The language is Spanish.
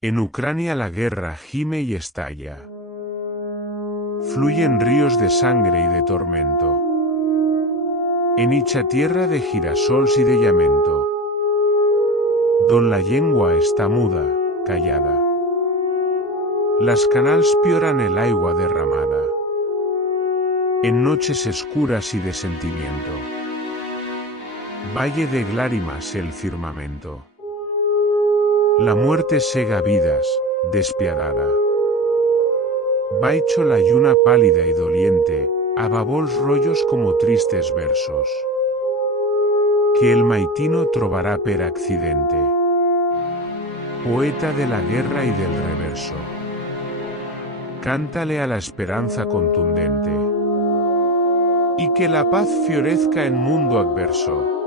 En Ucrania la guerra gime y estalla. Fluyen ríos de sangre y de tormento. En icha tierra de girasols y de llamento, don la llengua está muda, callada. Las canals pioran el agua derramada. En noches escuras y de sentimiento, valle de lágrimas el firmamento. La muerte sega vidas, despiadada. Vaicho la lluna pálida y doliente, a babols rollos como tristes versos, que el maitino trobará per accidente, poeta de la guerra y del reverso. Cántale a la esperanza contundente, y que la paz fiorezca en mundo adverso.